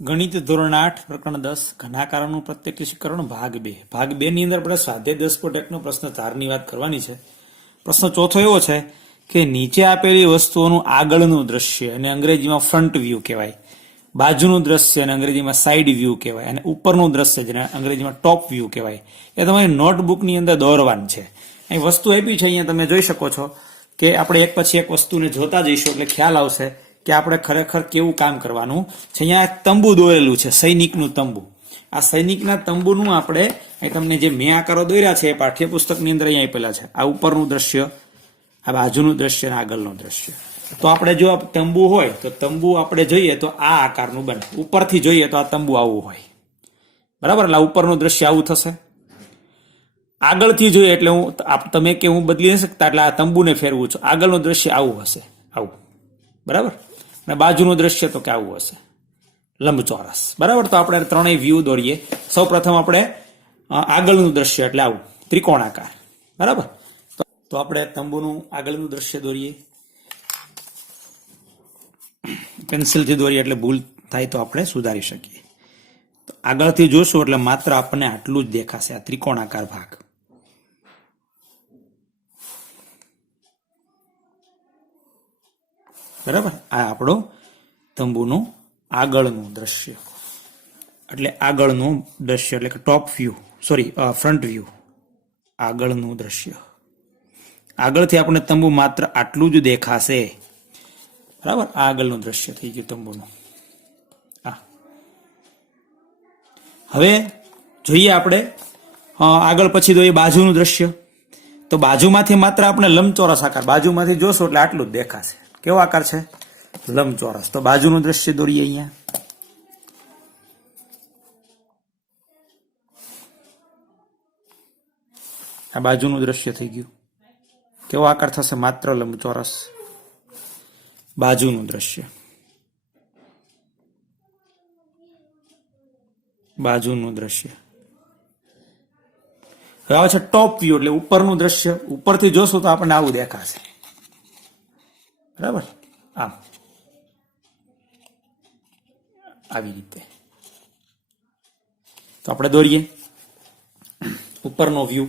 ગણિત ધોરણ 8 પ્રકરણ 10 ઘનાકારનું પ્રત્યક્ષીકરણ ભાગ 2 ભાગ 2 ની અંદર આપણે સ્વાધ્યાય 10.1 નો પ્રશ્ન 4 ની વાત કરવાની છે। પ્રશ્ન ચોથો એવો છે કે નીચે આપેલી વસ્તુઓનું આગળનું દ્રશ્ય અને અંગ્રેજીમાં ફ્રન્ટ વ્યૂ કહેવાય, બાજુનું દ્રશ્ય અને અંગ્રેજીમાં સાઇડ વ્યૂ કહેવાય અને ઉપરનું દ્રશ્ય જેને અંગ્રેજીમાં ટોપ વ્યૂ કહેવાય એ તમારી નોટબુકની અંદર દોરવાનું છે। અહીં વસ્તુ આપી છે, અહીંયા તમે જોઈ શકો છો કે આપણે એક પછી એક વસ્તુને જોતા જઈશું એટલે ખ્યાલ આવશે કે આપણે ખરેખર કેવું કામ કરવાનું છે। અહીંયા એક તંબુ દોરેલું છે, સૈનિકનું તંબુ। આ સૈનિકના તંબુનું આપણે અહીં તમને જે મેં આકારો દોર્યા છે એ પાઠ્યપુસ્તકની અંદર અહીંયા આપેલા છે। આ ઉપરનું દ્રશ્ય, આ બાજુનું દ્રશ્ય અને આગળનું દ્રશ્ય। તો આપણે જો તંબુ હોય તો તંબુ આપણે જોઈએ તો આ આકારનું બને, ઉપરથી જોઈએ તો આ તંબુ આવું હોય, બરાબર। એટલે ઉપરનું દ્રશ્ય આવું થશે। આગળથી જોઈએ એટલે તમે કે હું બદલી ન શકતા એટલે આ તંબુને ફેરવું છું, આગળનું દ્રશ્ય આવું હશે, આવું, બરાબર। અને બાજુનું દ્રશ્ય તો કે આવું હશે, લંબચોરસ, બરાબર। તો આપણે ત્રણેય વ્યૂ દોરીએ। સૌ પ્રથમ આપણે આગળનું દ્રશ્ય એટલે આવું ત્રિકોણાકાર, બરાબર। તો આપણે તંબુનું આગળનું દ્રશ્ય દોરીએ, પેન્સિલથી દોરીએ એટલે ભૂલ થાય તો આપણે સુધારી શકીએ। તો આગળથી જોશું એટલે માત્ર આપણને આટલું જ દેખાશે, આ ત્રિકોણાકાર ભાગ, બરાબર। આ આપણો તંબુનું આગળનું દ્રશ્ય એટલે આગળનું દ્રશ્ય એટલે કે top view, sorry front view, આગળનું દ્રશ્ય। આગળથી આપણે તંબુ માત્ર આટલું જ દેખાશે, બરાબર। આ આગળનું દ્રશ્ય થઈ ગયું તંબુનું। હવે જોઈએ આપણે આગળ પછી જોઈએ બાજુનું દ્રશ્ય। તો બાજુમાંથી માત્ર આપણે લંબચોરસ આકાર, બાજુમાંથી જોશો એટલે આટલું જ દેખાશે। કેવો આકાર છે? લંબચોરસ। તો બાજુનું દ્રશ્ય દોરીએ અહીંયા। આ બાજુનું દ્રશ્ય થઈ ગયું। કેવો આકાર થશે? માત્ર લંબચોરસ। બાજુનું દ્રશ્ય, બાજુનું દ્રશ્ય। હવે આવે છે ટોપ વ્યૂ એટલે ઉપરનું દ્રશ્ય। ઉપરથી જોશું તો આપણને આવું દેખાશે, બરાબર। આમ આવી રીતે તો આપણે દોરીએ ઉપરનો વ્યૂ।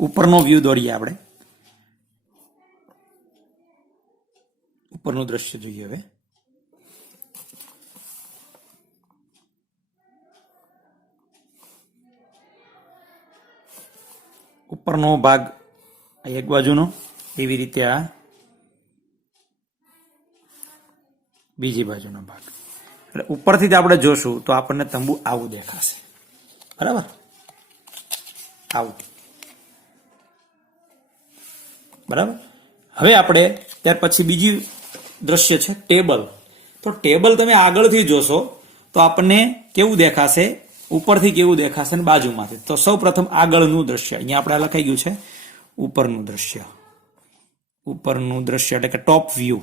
ઉપરનો વ્યૂ દોરીએ આપણે, ઉપરનું દ્રશ્ય જોઈએ। હવે ઉપરનો ભાગ એક બાજુનો, એવી રીતે આ બીજી બાજુનો ભાગ। એટલે ઉપરથી જ આપણે જોશું તો આપણને તંબુ આવું દેખાશે, બરાબર, આવું, બરાબર। હવે આપણે ત્યાર પછી બીજી દ્રશ્ય છે ટેબલ। તો ટેબલ તમે આગળથી જોશો તો આપણને કેવું દેખાશે, ઉપરથી કેવું દેખાશે અને બાજુમાંથી। તો સૌ પ્રથમ આગળનું દ્રશ્ય, અહીંયા આપણે લખાઈ ગયું છે ઉપરનું દ્રશ્ય, ઉપરનું દ્રશ્ય એટલે કે ટોપ વ્યૂ,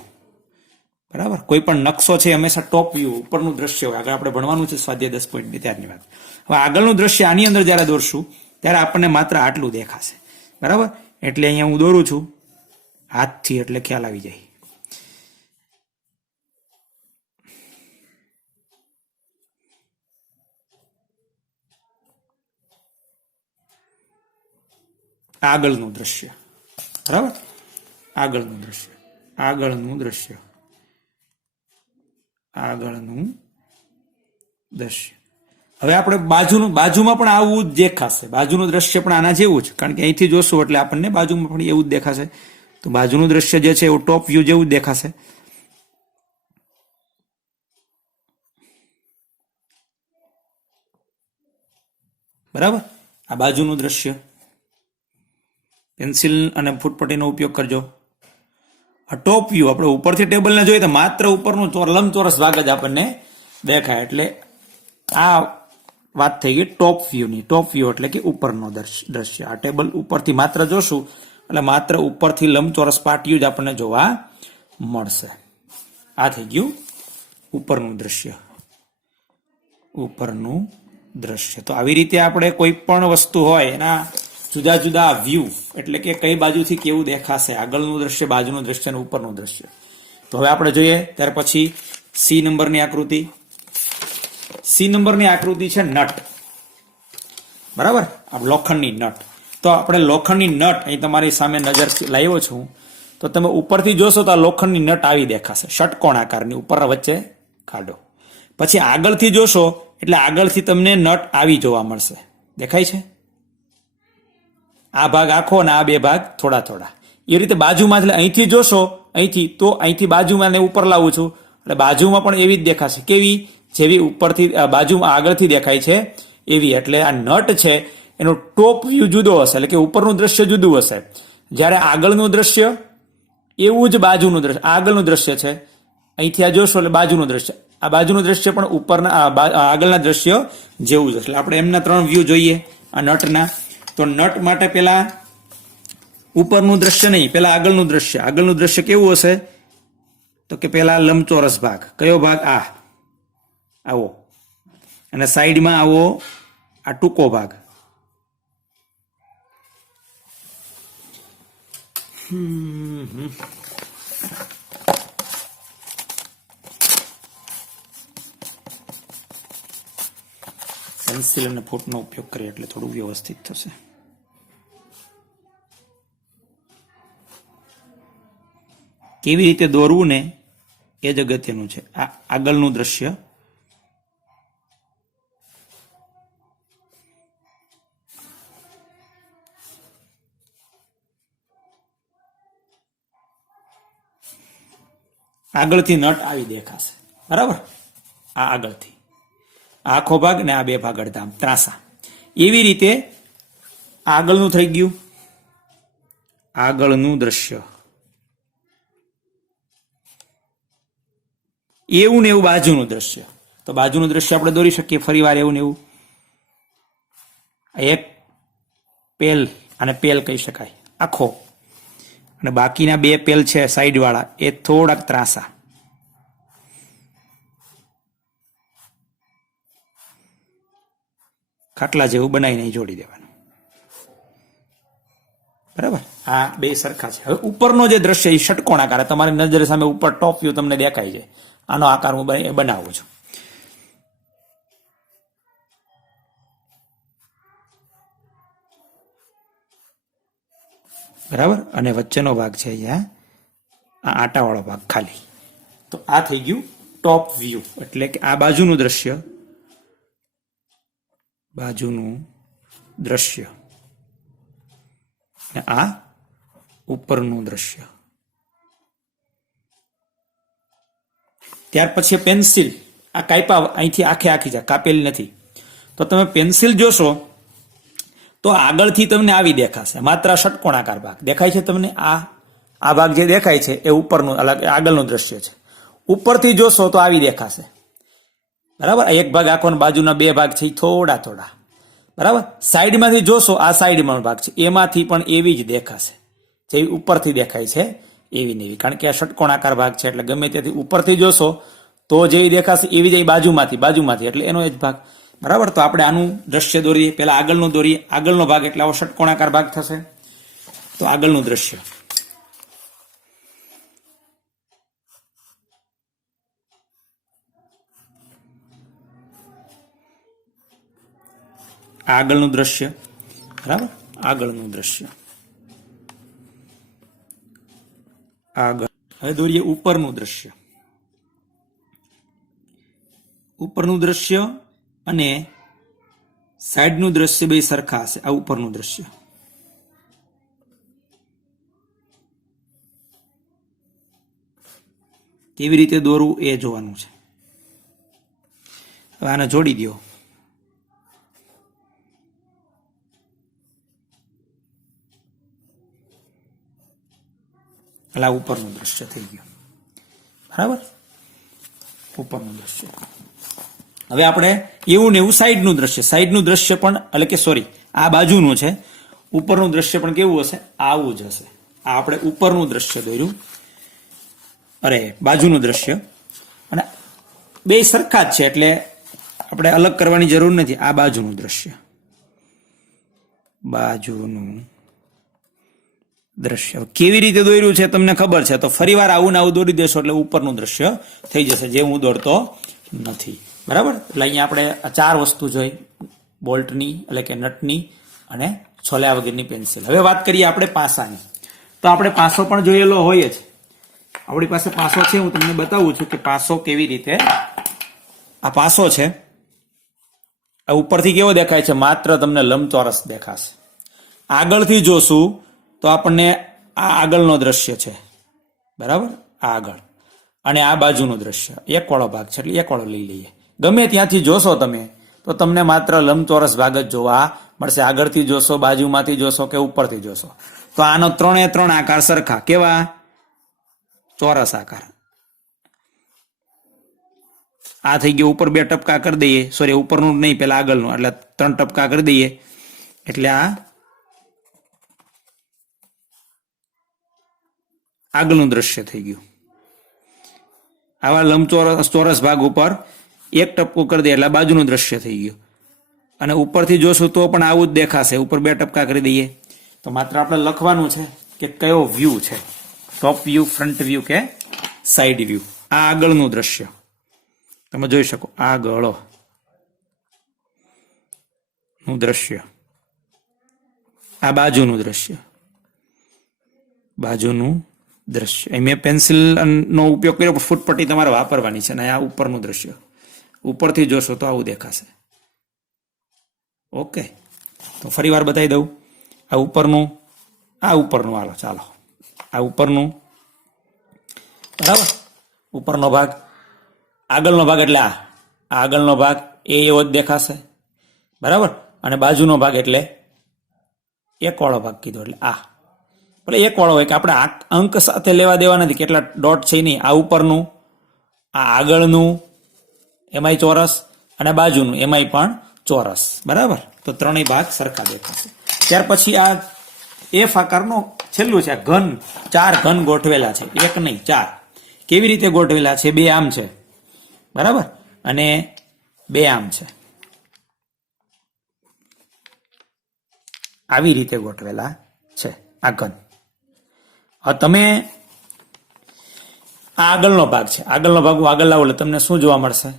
બરાબર। કોઈ પણ નકશો છે હંમેશા ટોપ વ્યૂ, ઉપરનું દ્રશ્ય હોય। આગળ આપણે ભણવાનું છે સ્વાધ્યાય 10.2 ત્યારની વાત। હવે આગળનું દ્રશ્ય આની અંદર જયારે દોરશું ત્યારે આપણને માત્ર આટલું દેખાશે, બરાબર। એટલે અહીંયા હું દોરું છું હાથથી એટલે ખ્યાલ આવી જાય। આગળનું દ્રશ્ય, બરાબર, આગળનું દ્રશ્ય, આગળનું દ્રશ્ય, આગળનું દ્રશ્ય। હવે આપણે બાજુમાં પણ આવું જ દેખાશે, બાજુનું દ્રશ્ય પણ આના જેવું જ, કારણ કે અહીંથી જોશું એટલે આપણને બાજુમાં પણ એવું જ દેખાશે। તો બાજુનું દ્રશ્ય જે છે એવું ટોપ વ્યૂ જેવું જ દેખાશે, બરાબર। આ બાજુનું દ્રશ્ય, પેન્સિલ અને ફૂટપટ્ટીનો ઉપયોગ કરજો। આ ટોપ વ્યૂ, આપણે ઉપરથી ટેબલને જોઈએ તો માત્ર ઉપરનું લંબચોરસ ભાગ જ આપણને દેખાય, એટલે આ વાત થઈ ગઈ ટોપ વ્યૂની। ટોપ વ્યૂ એટલે કે ઉપરનો દ્રશ્ય। આ ટેબલ ઉપરથી માત્ર જોશું એટલે માત્ર ઉપરથી લંબચોરસ પાટિયું જ આપણને જોવા મળશે। આ થઈ ગયું ઉપરનું દ્રશ્ય, ઉપરનું દ્રશ્ય। તો આવી રીતે આપણે કોઈ પણ વસ્તુ હોય એના જુદા જુદા વ્યૂ એટલે કે કઈ બાજુથી કેવું દેખાશે, આગળનું દ્રશ્ય, બાજુનું દ્રશ્ય અને ઉપરનું દ્રશ્ય. તો હવે આપણે જોઈએ ત્યાર પછી સી નંબરની આકૃતિ. સી નંબરની આકૃતિ છે નટ, બરાબર, આ લોખંડની નટ. તો આપણે લોખંડની નટ અહીં તમારી સામે નજર લાવ્યો છું, તો તમે ઉપરથી જોશો તો આ લોખંડની નટ આવી દેખાશે, ષટકોણ આકારની, ઉપર વચ્ચે કાઢો. પછી આગળથી જોશો એટલે આગળથી તમને નટ આવી જોવા મળશે, દેખાય છે? આ ભાગ આખો અને આ બે ભાગ થોડા થોડા. એ રીતે બાજુમાં, એટલે અહીંથી જોશો, અહીંથી તો અહીંથી બાજુમાં ને ઉપર લાવું છું એટલે બાજુમાં પણ એવી જ દેખાશે. કેવી? જેવી ઉપરથી બાજુમાં આગળથી દેખાય છે એવી. એટલે આ નટ છે એનો ટોપ વ્યૂ જુદો હશે, એટલે કે ઉપરનું દ્રશ્ય જુદું હશે. જ્યારે આગળનું દ્રશ્ય એવું જ બાજુનું દ્રશ્ય, આગળનું દ્રશ્ય છે, અહીંથી આ જોશો એટલે બાજુનું દ્રશ્ય, આ બાજુનું દ્રશ્ય પણ ઉપરના આગળના દ્રશ્ય જેવું જ હશે. એટલે આપણે એમના 3 વ્યૂ જોઈએ આ નટના. તો નટ માટે પેલા ઉપરનું દ્રશ્ય નહીં, પેલા આગળનું દ્રશ્ય. આગળનું દ્રશ્ય કેવું હશે? તો કે પેલા લંબચોરસ ભાગ. કયો ભાગ? આ આવો. અને સાઈડમાં આવો આ ટૂંકો ભાગ. પેન્સિલ અને ફૂટનો ઉપયોગ કરીએ એટલે થોડું વ્યવસ્થિત થશે. કેવી રીતે દોરવું ને એ જ અગત્યનું છે. આ આગળનું દ્રશ્ય, આગળથી નટ આવી દેખાશે, બરાબર, આ આગળથી આખો ભાગ ને આ બે ભાગ અડધા ત્રાસા. એવી રીતે આગળનું થઈ ગયું, આગળનું દ્રશ્ય એવું ને એવું બાજુનું દ્રશ્ય. તો બાજુનું દ્રશ્ય આપણે દોરી શકીએ ફરી વાર એવું ને એવું. એક પેલ, અને પેલ કહી શકાય આખો, અને બાકીના 2 પેલ છે સાઈડ વાળા એ થોડાક ત્રાસા. ખાટલા જેવું બનાવીને જોડી દેવાનું, બરાબર. આ 2 સરખા છે. હવે ઉપરનો જે દ્રશ્ય એ ષટકોણાકાર, તમારી નજર સામે ઉપર ટોપ વ્યૂ તમને દેખાય છે. આનો આકાર હું બનાવું છું. બરાબર. અને વચ્ચેનો ભાગ છે અહીંયા આ આટાવાળો ભાગ ખાલી. તો આ થઈ ગયું ટોપ વ્યૂ, એટલે કે આ બાજુનું દ્રશ્ય, બાજુનું દ્રશ્ય, અને આ ઉપરનું દ્રશ્ય. ત્યાર પછી પેન્સિલ, આ કાપ્યા અહીંથી આખી છે, કાપેલી નથી. તો તમે પેન્સિલ જોશો તો આગળથી તમને આવી દેખાશે, માત્ર ષટકોણાકાર ભાગ દેખાય છે તમને. આ ભાગ જે દેખાય છે એ ઉપરનું, આગળનું દ્રશ્ય છે. ઉપરથી જોશો તો આવી દેખાશે, બરાબર. એક ભાગ આખો ને બાજુના 2 ભાગ છે થોડા થોડા, બરાબર. સાઈડમાંથી જોશો, આ સાઈડમાં ભાગ છે એમાંથી પણ એવી જ દેખાશે જેવી ઉપરથી દેખાય છે એવી ને એવી. કારણ કે આ ષટકોણાકાર ભાગ છે એટલે ગમે ત્યાંથી ઉપરથી જોશો તો જેવી દેખાશે એવી જ બાજુમાંથી એટલે એનો જ ભાગ, બરાબર. તો આપણે આનું દ્રશ્ય દોરીએ. પેલા આગળનું દોરીએ. આગળનો ભાગ એટલે આવો ષટકોણાકાર ભાગ થશે. તો આગળનું દ્રશ્ય, આગળનું દ્રશ્ય, બરાબર. આગળનું દ્રશ્ય, આગળ. હવે દોરીએ ઉપરનું દ્રશ્ય. ઉપરનું દ્રશ્ય અને સાઈડનું દ્રશ્ય 2 સરખા હશે. આ ઉપરનું દ્રશ્ય. કેવી રીતે દોરવું એ જોવાનું છે. હવે આને જોડી દો. એટલે ઉપરનું દ્રશ્ય થઈ ગયું, બરાબર. ઉપરનું દ્રશ્ય. હવે આપણે એવું ને એવું સાઈડનું દ્રશ્ય પણ, એટલે કે સોરી, આ બાજુનું છે. ઉપરનું દ્રશ્ય પણ કેવું હશે? આવું જ હશે. આ આપણે ઉપરનું દ્રશ્ય દોર્યું, અરે બાજુનું દ્રશ્ય, અને 2 સરખા જ છે એટલે આપણે અલગ કરવાની જરૂર નથી. આ બાજુનું દ્રશ્ય, બાજુનું દ્રશ્ય. કેવી રીતે દોર્યું છે તમને ખબર છે, તો ફરીવાર આવું ને આવું દોરી દેશો એટલે ઉપરનું દ્રશ્ય થઈ જશે, જે હું દોરતો નથી. બરાબર. એટલે અહીંયા આપણે આ 4 વસ્તુ જોઈ, બોલ્ટની એટલે કે નટની અને છોલ્યા વગરની પેન્સિલ. હવે વાત કરીએ આપણે પાસાની. તો આપણે પાસો પણ જોયેલો હોય જ. આપણી પાસે પાસો છે, હું તમને બતાવું છું કે પાસો કેવી રીતે. આ પાસો છે, આ ઉપરથી કેવો દેખાય છે, માત્ર તમને લંબચોરસ દેખાશે. આગળથી જોશું તો આપણને આ આગળનો દ્રશ્ય છે, બરાબર, આ આગળ, અને આ બાજુનું દ્રશ્ય એકવાળો ભાગ છે, એટલે એકવાળો લઈ લઈએ. ગમે ત્યાંથી જોશો તમે તો તમને માત્ર લંબચોરસ ભાગ જ જોવા મળશે. આગળથી જોશો, બાજુમાંથી જોશો કે ઉપરથી જોશો તો આનો 3 આકાર સરખા, કેવા, ચોરસ આકાર. આ થઈ ગયો, ઉપર 2 ટપકા કરી દઈએ, સોરી ઉપરનું નહીં, પેલા આગળનું, એટલે 3 ટપકા કરી દઈએ એટલે આ આગળનું દ્રશ્ય થઈ ગયું. આવા લંબચોરસ ચોરસ ભાગ ઉપર 1 ટપકું કરી દઈએ એટલે બાજુનું દ્રશ્ય થઈ ગયું. અને ઉપરથી જોશું તો પણ આવું જ દેખાશે, ઉપર 2 ટપકા કરી દઈએ તો માત્ર આપણે લખવાનું છે કે કયો વ્યૂ છે, ટોપ વ્યૂ, ફ્રન્ટ વ્યૂ કે સાઈડ વ્યૂ. આ આગળનું દ્રશ્ય તમે જોઈ શકો, આગળનું દ્રશ્ય, આ બાજુનું દ્રશ્ય, બાજુનું દ્રશ્ય. મેં પેન્સિલ નો ઉપયોગ કર્યો, ફૂટપટ્ટી તમારે વાપરવાની છે. અને આ ઉપરનું દ્રશ્ય, ઉપરથી જોશો તો આવું દેખાશે. ઓકે, તો ફરી વાર બતાવી દઉં. આ ઉપરનું હાલો ચાલો, આ ઉપરનું, બરાબર, ઉપરનો ભાગ, આગળનો ભાગ એટલે આ આગળનો ભાગ એવો જ દેખાશે, બરાબર. અને બાજુનો ભાગ એટલે એકવાળો ભાગ કીધો, એટલે આ એટલે એકવાળો હોય કે આપણે અંક સાથે લેવા દેવા નથી, કેટલા ડોટ છે નહીં. આ ઉપરનું, આ આગળનું એમાંય ચોરસ, અને બાજુનું એમાંય પણ ચોરસ, બરાબર. તો 3 ભાગ સરખા દેખાશે. ત્યાર પછી આ એફ આકારનો છેલ્લું છે, ઘન, 4 ઘન ગોઠવેલા છે, 1 નહીં 4. કેવી રીતે ગોઠવેલા છે, 2 આમ છે, બરાબર, અને 2 આમ છે, આવી રીતે ગોઠવેલા છે આ ઘન. હવે તમે આ આગળનો ભાગ છે, આગળનો ભાગ હું આગળ લાવું એટલે તમને શું જોવા મળશે,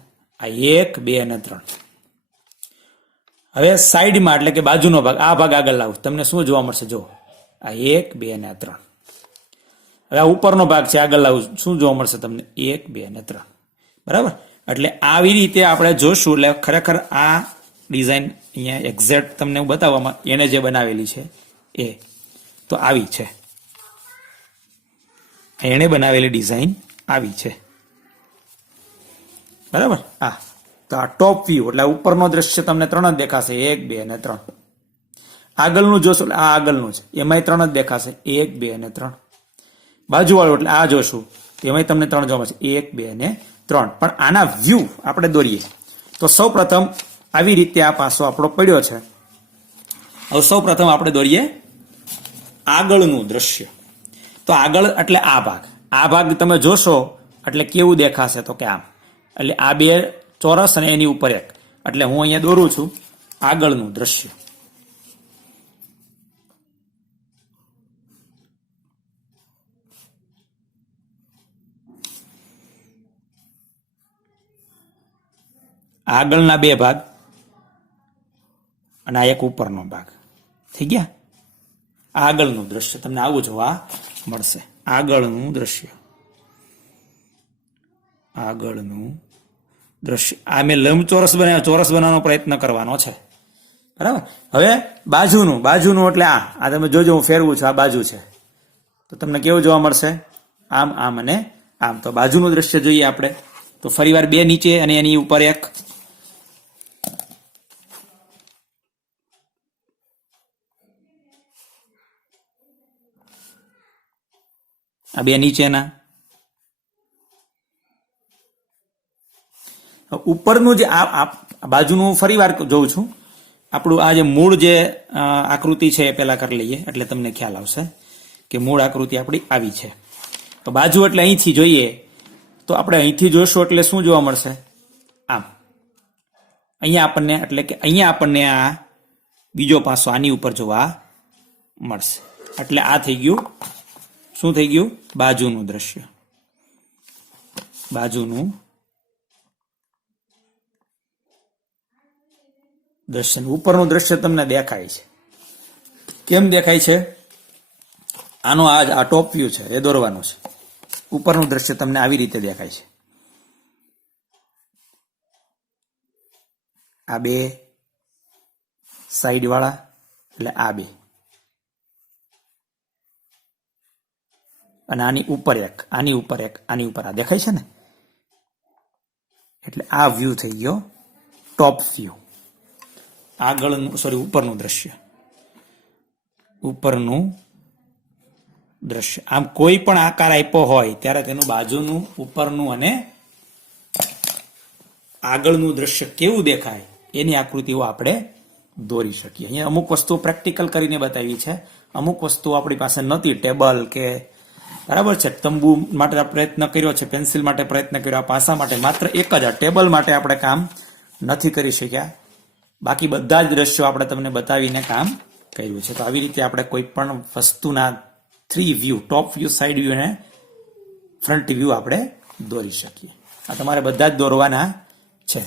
આ 1, 2 અને 3. હવે સાઈડમાં એટલે કે બાજુનો ભાગ, આ ભાગ આગળ લાવું, તમને શું જોવા મળશે, જો આ 1, 2 અને 3. હવે આ ઉપરનો ભાગ છે, આગળ લાવું, શું જોવા મળશે તમને, 1, 2 અને 3, બરાબર. એટલે આવી રીતે આપણે જોશું. એટલે ખરેખર આ ડિઝાઇન અહીંયા એક્ઝેક્ટ તમને બતાવવામાં, એને જે બનાવેલી છે એ તો આવી છે, એણે બનાવેલી ડિઝાઇન આવી છે, બરાબર. હા, તો આ ટોપ વ્યૂ એટલે ઉપરનો દ્રશ્ય તમને 3 જ દેખાશે, 1, 2 અને 3. આગળનું જોશો એટલે આ આગળનું છે, એમાંય 3 જ દેખાશે, 1, 2 અને 3. બાજુવાળું એટલે આ જોશું, એમાંય તમને 3 જોવા મળશે, 1, 2 અને 3. પણ આના વ્યૂ આપણે દોરીએ તો સૌ પ્રથમ આવી રીતે આ પાસો આપણો પડ્યો છે. હવે સૌ પ્રથમ આપણે દોરીએ આગળનું દ્રશ્ય. તો આગળ એટલે આ ભાગ તમે જોશો એટલે કેવું દેખાશે, તો કે આમ, એટલે આ 2 ચોરસ અને એની ઉપર 1, એટલે હું અહીંયા દોરું છું આગળનું દ્રશ્ય. આગળના 2 ભાગ અને આ એક ઉપરનો ભાગ થઈ ગયા. આગળનું દ્રશ્ય તમને આવું જોવા મળશે, આગળનું દ્રશ્ય, આગળનું દ્રશ્ય. આ મેં લંબચોરસ બનાવ્યો, ચોરસ બનાવવાનો પ્રયત્ન કરવાનો છે, બરાબર. હવે બાજુનું એટલે આ તમે જોજો, હું ફેરવું છું, આ બાજુ છે તો તમને કેવું જોવા મળશે, આમ, આમ અને આમ. તો બાજુનું દ્રશ્ય જોઈએ આપણે, તો ફરીવાર 2 નીચે અને એની ઉપર 1. આ 2 નીચેના. ઉપરનું જે આ બાજુનું ફરી વાર જોઉં છું, આપણું આ જે મૂળ જે આકૃતિ છે એ પેલા કરી લઈએ એટલે તમને ખ્યાલ આવશે કે મૂળ આકૃતિ આપણી આવી છે. તો બાજુ એટલે અહીંથી જોઈએ તો આપણે અહીંથી જોઈશું એટલે શું જોવા મળશે, આમ. અહીંયા આપણને એટલે કે અહીંયા આપણને આ બીજો પાસો આની ઉપર જોવા મળશે. એટલે આ થઈ ગયું, શું થઈ ગયું? બાજુનું દ્રશ્ય. બાજુનું દ્રશ્ય. ઉપરનું દ્રશ્ય તમને દેખાય છે. કેમ દેખાય છે? આનો આ ટોપ વ્યૂ છે, એ દોરવાનો છે. ઉપરનું દ્રશ્ય તમને આવી રીતે દેખાય છે. આ બે સાઈડ વાળા, એટલે આ બે, અને આની ઉપર એક, આની ઉપર એક, આની ઉપર આ દેખાય છે ને, એટલે આ વ્યૂ થઈ ગયો ટોપ વ્યૂ. આગળનું, સોરી, ઉપરનું દ્રશ્ય. ઉપરનું દ્રશ્ય. આમ કોઈ પણ આકાર આપ્યો હોય ત્યારે તેનું બાજુનું, ઉપરનું અને આગળનું દ્રશ્ય કેવું દેખાય એની આકૃતિઓ આપણે દોરી શકીએ. અહીંયા અમુક વસ્તુઓ પ્રેક્ટિકલ કરીને બતાવી છે, અમુક વસ્તુઓ આપણી પાસે નથી, ટેબલ કે, બરાબર છે, તંબુ માટે પ્રયત્ન કર્યો છે, પેન્સિલ માટે પ્રયત્ન કર્યો, આ પાસા માટે માત્ર એક જ, આ ટેબલ માટે આપણે કામ નથી કરી શક્યા. બાકી બધા જ દ્રશ્યો આપણે તમને બતાવીને કામ કર્યું છે. તો આવી રીતે આપણે કોઈ પણ વસ્તુના 3 view, top view, side view અને ફ્રન્ટ વ્યૂ આપણે દોરી શકીએ. આ તમારે બધા જ દોરવાના છે.